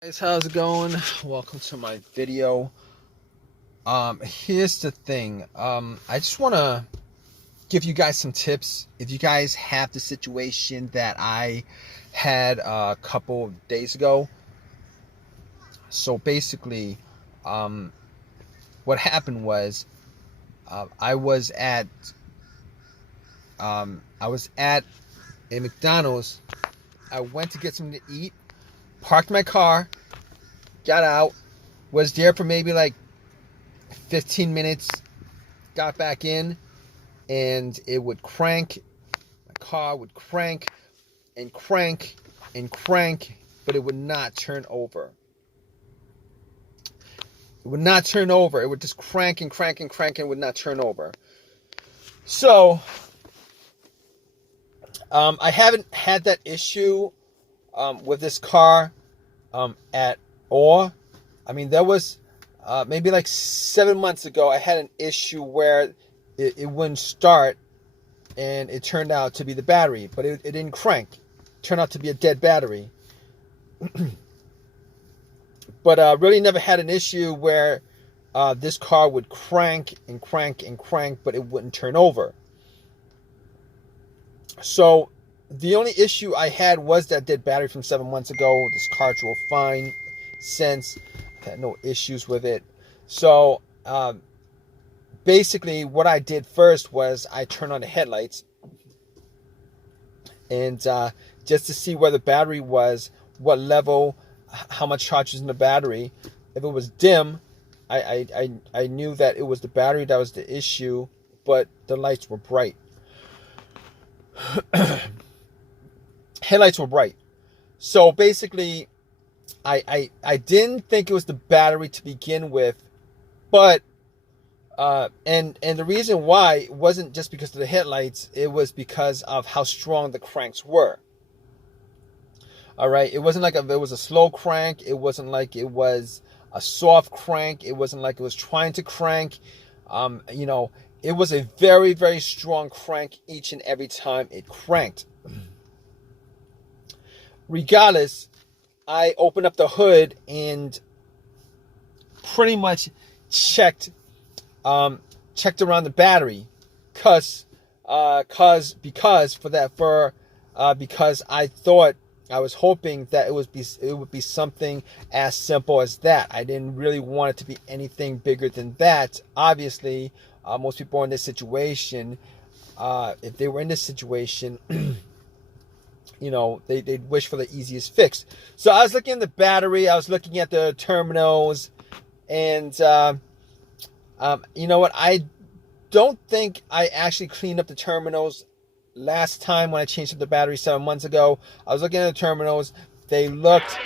Guys, how's it going? Welcome to my video. Here's the thing. I just want to give you guys some tips if you guys have the situation that I had a couple of days ago. So basically, what happened was I was at a McDonald's. I went to get something to eat, parked my car, got out, was there for maybe like 15 minutes, got back in, and it would crank. My car would crank and crank and crank, but it would not turn over. It would not turn over. It would just crank and crank and crank and would not turn over. So, I haven't had that issue with this car at all. I mean, there was maybe like 7 months ago, I had an issue where it wouldn't start, and it turned out to be the battery, but it didn't crank. It turned out to be a dead battery. But really never had an issue where this car would crank and crank and crank, but it wouldn't turn over. So the only issue I had was that dead battery from 7 months ago. This car drove fine since. I've had no issues with it. So basically what I did first was I turned on the headlights, and just to see where the battery was, what level, how much charge was in the battery. If it was dim, I knew that it was the battery that was the issue, but the lights were bright. Headlights were bright. So basically, I didn't think it was the battery to begin with, but and the reason why it wasn't just because of the headlights, it was because of how strong the cranks were. All right, it wasn't like it was a slow crank. It wasn't like it was a soft crank. It wasn't like it was trying to crank. It was a very, very strong crank each and every time it cranked. Regardless, I opened up the hood and pretty much checked around the battery, because I thought, I was hoping that it would be something as simple as that. I didn't really want it to be anything bigger than that. Obviously, most people in this situation, if they were in this situation, they'd wish for the easiest fix. So I was looking at the battery, I was looking at the terminals, and you know what? I don't think I actually cleaned up the terminals last time when I changed up the battery 7 months ago. I was looking at the terminals. They looked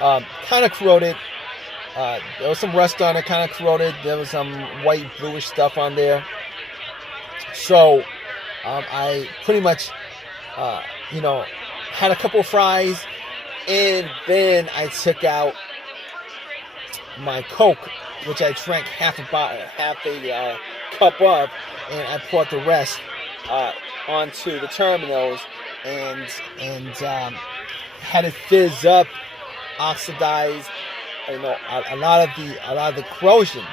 kind of corroded. There was some rust on it, kind of corroded. There was some white, bluish stuff on there. So I pretty much, had a couple of fries, and then I took out my Coke, which I drank half a cup of, and I poured the rest onto the terminals, and had it fizz up, oxidize, a lot of the corrosion.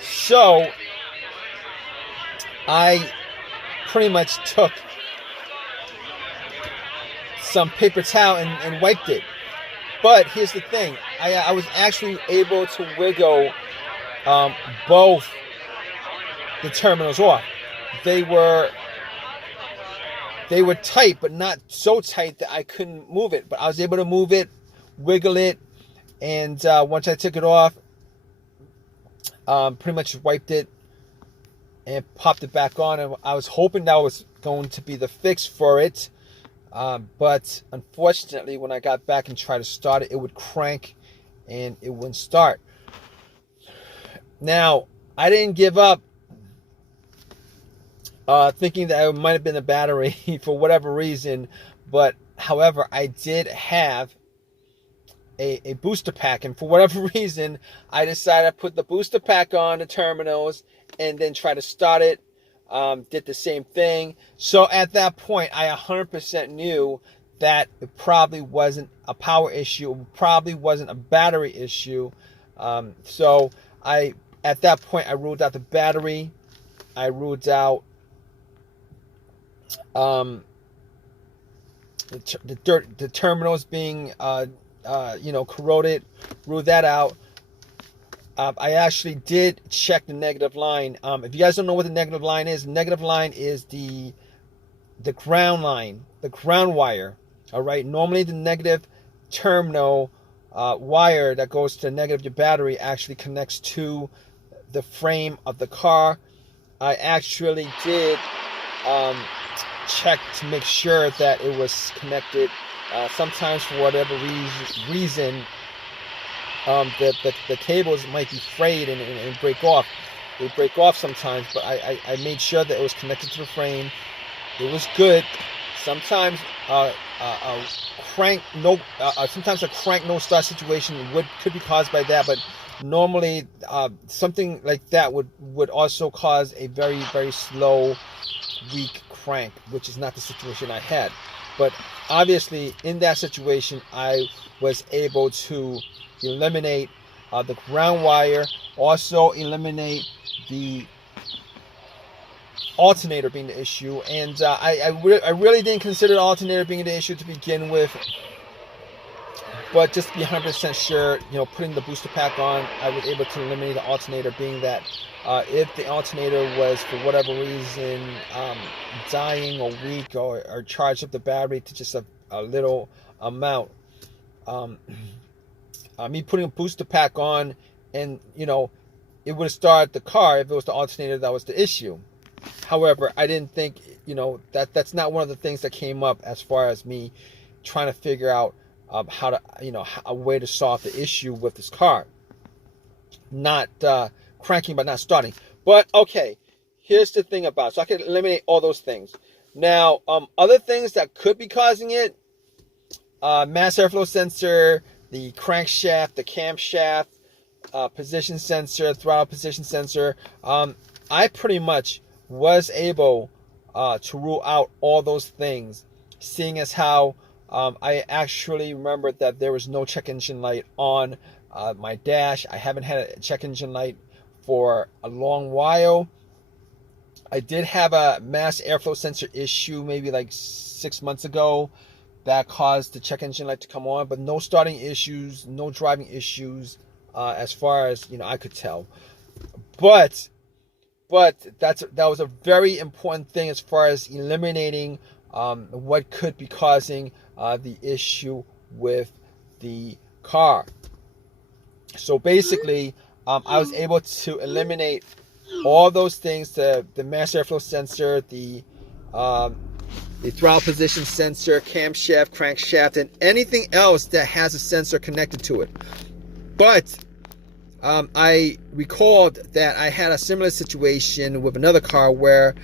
So I pretty much took some paper towel and wiped it. But here's the thing, I was actually able to wiggle both the terminals off. They were tight, but not so tight that I couldn't move it. But I was able to move it, wiggle it, and once I took it off, pretty much wiped it and popped it back on. And I was hoping that was going to be the fix for it. But unfortunately, when I got back and tried to start it, it would crank and it wouldn't start. Now, I didn't give up thinking that it might have been the battery for whatever reason. But however, I did have a booster pack, and for whatever reason, I decided to put the booster pack on the terminals and then try to start it. Did the same thing. So at that point, I 100% knew that it probably wasn't a power issue, it probably wasn't a battery issue. So at that point, I ruled out the battery. I ruled out the terminals being corroded. Ruled that out. I actually did check the negative line. If you guys don't know what the negative line is the ground line, the ground wire. All right. Normally, the negative terminal wire that goes to the negative of your battery actually connects to the frame of the car. I actually did check to make sure that it was connected. Sometimes, for whatever reason, the cables might be frayed and break off. They break off sometimes, but I made sure that it was connected to the frame. It was good. Sometimes sometimes a crank no start situation could be caused by that, but normally something like that would also cause a very, very slow, weak crank, which is not the situation I had. But obviously in that situation, I was able to eliminate the ground wire, also eliminate the alternator being the issue, and I really didn't consider the alternator being the issue to begin with, but just to be 100% sure, putting the booster pack on, I was able to eliminate the alternator, being that if the alternator was for whatever reason dying or weak or charged up the battery to just a little amount, me putting a booster pack on, and it would have started the car if it was the alternator that was the issue. However, I didn't think, that's not one of the things that came up as far as me trying to figure out how to, a way to solve the issue with this car. Not cranking, but not starting. But okay, here's the thing about it. So I can eliminate all those things. Now, other things that could be causing it, mass airflow sensor, the crankshaft, the camshaft, position sensor, throttle position sensor. I pretty much was able to rule out all those things, seeing as how I actually remembered that there was no check engine light on my dash. I haven't had a check engine light for a long while. I did have a mass airflow sensor issue maybe like 6 months ago that caused the check engine light to come on, but no starting issues, no driving issues, as far as I could tell. But that was a very important thing as far as eliminating what could be causing the issue with the car. So basically, I was able to eliminate all those things: the mass airflow sensor, the throttle position sensor, camshaft, crankshaft, and anything else that has a sensor connected to it. But I recalled that I had a similar situation with another car where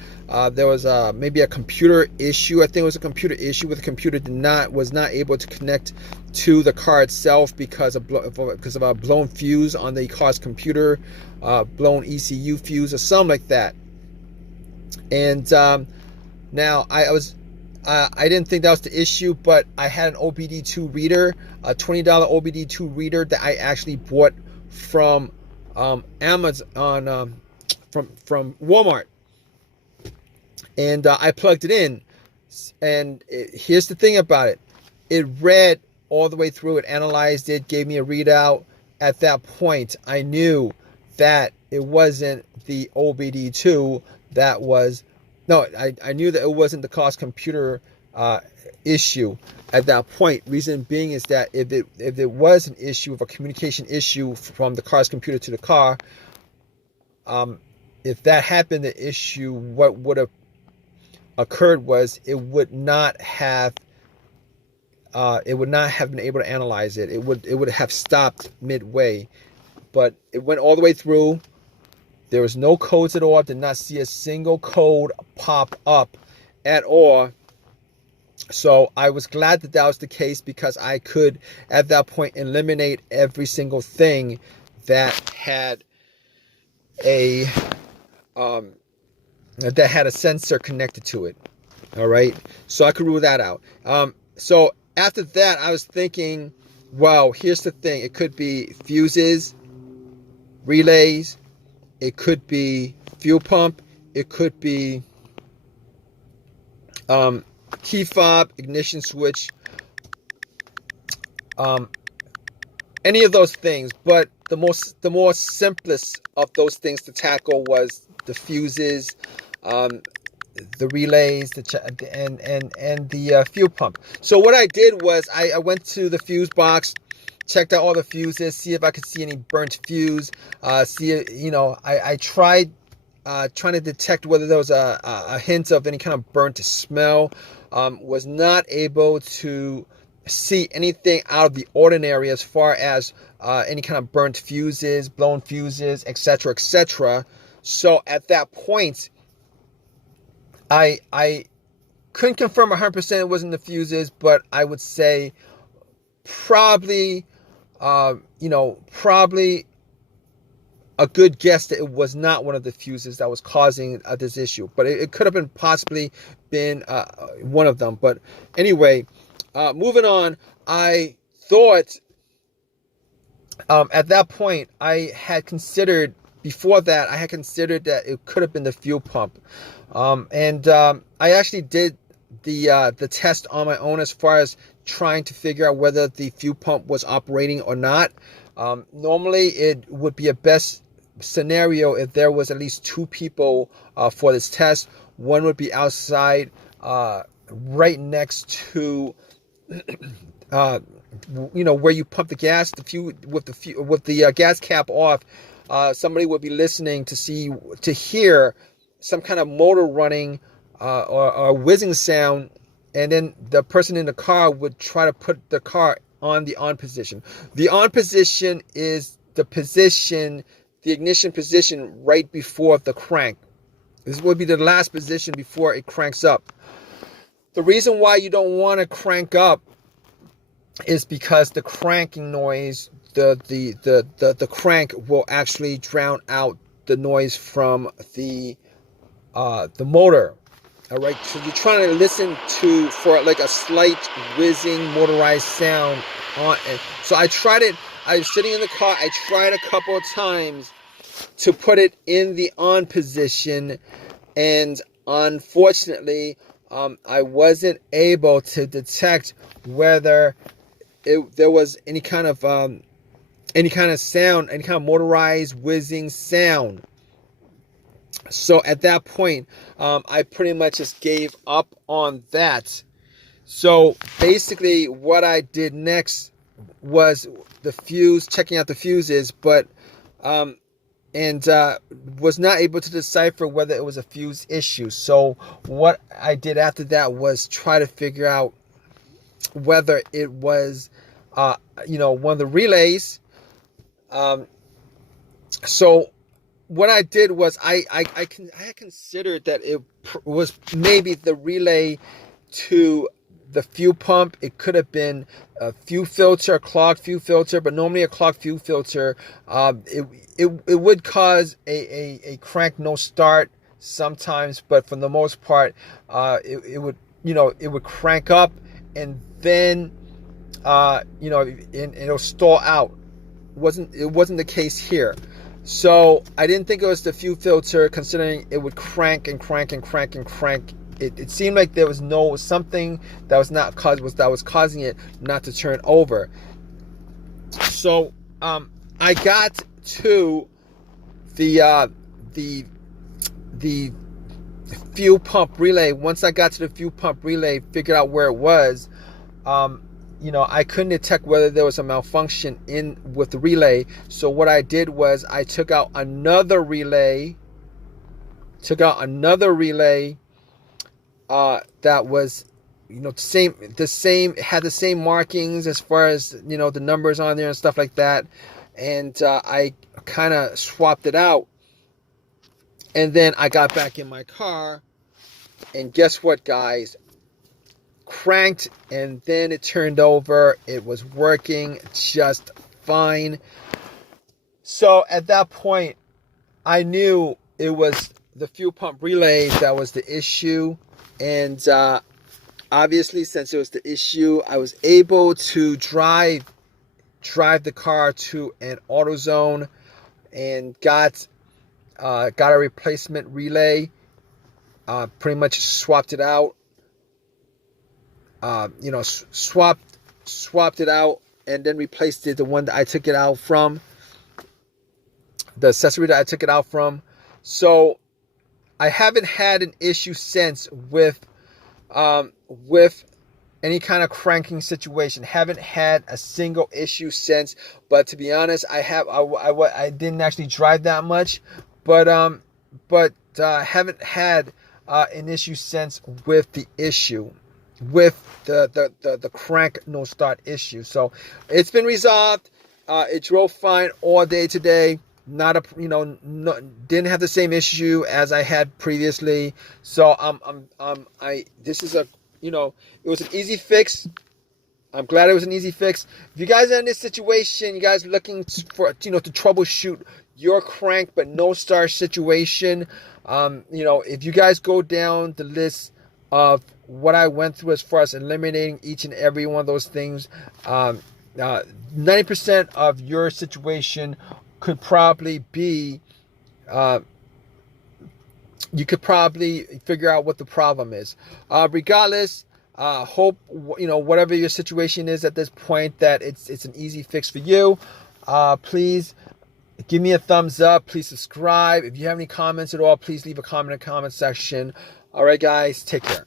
there was maybe a computer issue. I think it was a computer issue where the computer was not able to connect to the car itself because of a blown fuse on the car's computer, blown ECU fuse or something like that. And now I didn't think that was the issue, but I had an OBD2 reader, a $20 OBD2 reader that I actually bought from Amazon, from Walmart, and I plugged it in. And here's the thing about it: it read all the way through. It analyzed it, gave me a readout. At that point, I knew that it wasn't the OBD2 that was. No, I knew that it wasn't the car's computer issue at that point. Reason being is that if it was an issue of a communication issue from the car's computer to the car, if that happened, the issue, what would have occurred was it would not have been able to analyze it. It would have stopped midway, but it went all the way through. There was no codes at all. I did not see a single code pop up at all. So I was glad that that was the case, because I could, at that point, eliminate every single thing that had a sensor connected to it. All right, so I could rule that out. So after that, I was thinking, well, here's the thing. It could be fuses, relays. It could be fuel pump. It could be key fob, ignition switch, any of those things. But the more simplest of those things to tackle was the fuses, the relays, and the fuel pump. So what I did was I went to the fuse box, checked out all the fuses, see if I could see any burnt fuse. I tried trying to detect whether there was a hint of any kind of burnt smell. Was not able to see anything out of the ordinary as far as any kind of burnt fuses, blown fuses, etc., etc. So at that point, I couldn't confirm 100% it wasn't the fuses, but I would say probably, probably a good guess that it was not one of the fuses that was causing this issue. But it could have been possibly been one of them. But anyway, moving on, I thought at that point before that I had considered that it could have been the fuel pump. I actually did the test on my own as far as trying to figure out whether the fuel pump was operating or not. Normally, it would be a best scenario if there was at least two people for this test. One would be outside, right next to, where you pump the gas. With the gas cap off, somebody would be listening to hear some kind of motor running or whizzing sound, and then the person in the car would try to put the car on the on position. The on position is the ignition position right before the crank. This would be the last position before it cranks up. The reason why you don't want to crank up is because the cranking noise, the crank will actually drown out the noise from the motor. All right, so you're trying to listen for like a slight whizzing motorized sound on it. So I tried it. I was sitting in the car. I tried a couple of times to put it in the on position, and unfortunately, I wasn't able to detect whether there was any kind of sound, any kind of motorized whizzing sound. So at that point, I pretty much just gave up on that. So basically what I did next was checking out the fuses, but was not able to decipher whether it was a fuse issue. So what I did after that was try to figure out whether it was one of the relays. So what I did was I considered that it was maybe the relay to the fuel pump. It could have been a fuel filter, a clogged fuel filter, but normally a clogged fuel filter, it would cause a crank no start sometimes, but for the most part, it would crank up and then it'll stall out. It wasn't the case here. So I didn't think it was the fuel filter, considering it would crank and crank and crank and crank. It seemed like there was something that was causing it not to turn over. So I got to the fuel pump relay. Once I got to the fuel pump relay, figured out where it was. I couldn't detect whether there was a malfunction with the relay. So what I did was I took out another relay. That was, the same, had the same markings as far as, the numbers on there and stuff like that. And I kind of swapped it out. And then I got back in my car. And guess what, guys? Cranked, and then it turned over. It was working just fine. So at that point, I knew it was the fuel pump relay that was the issue. And obviously, since it was the issue, I was able to drive the car to an AutoZone and got a replacement relay. Pretty much swapped it out. Swapped it out, and then replaced it, the one that I took it out from, the accessory that I took it out from. So I haven't had an issue since with any kind of cranking situation. Haven't had a single issue since. But to be honest, I didn't actually drive that much, but haven't had an issue since with the issue, with the crank no start issue. So it's been resolved. It drove fine all day today. Not a didn't have the same issue as I had previously. So this is a it was an easy fix. I'm glad it was an easy fix. If you guys are in this situation, you guys are looking to troubleshoot your crank but no start situation, if you guys go down the list of what I went through as far as eliminating each and every one of those things, 90% of your situation could probably be, you could probably figure out what the problem is. Regardless, hope whatever your situation is at this point, that it's an easy fix for you. Please give me a thumbs up. Please subscribe. If you have any comments at all, please leave a comment in the comment section. All right, guys, take care.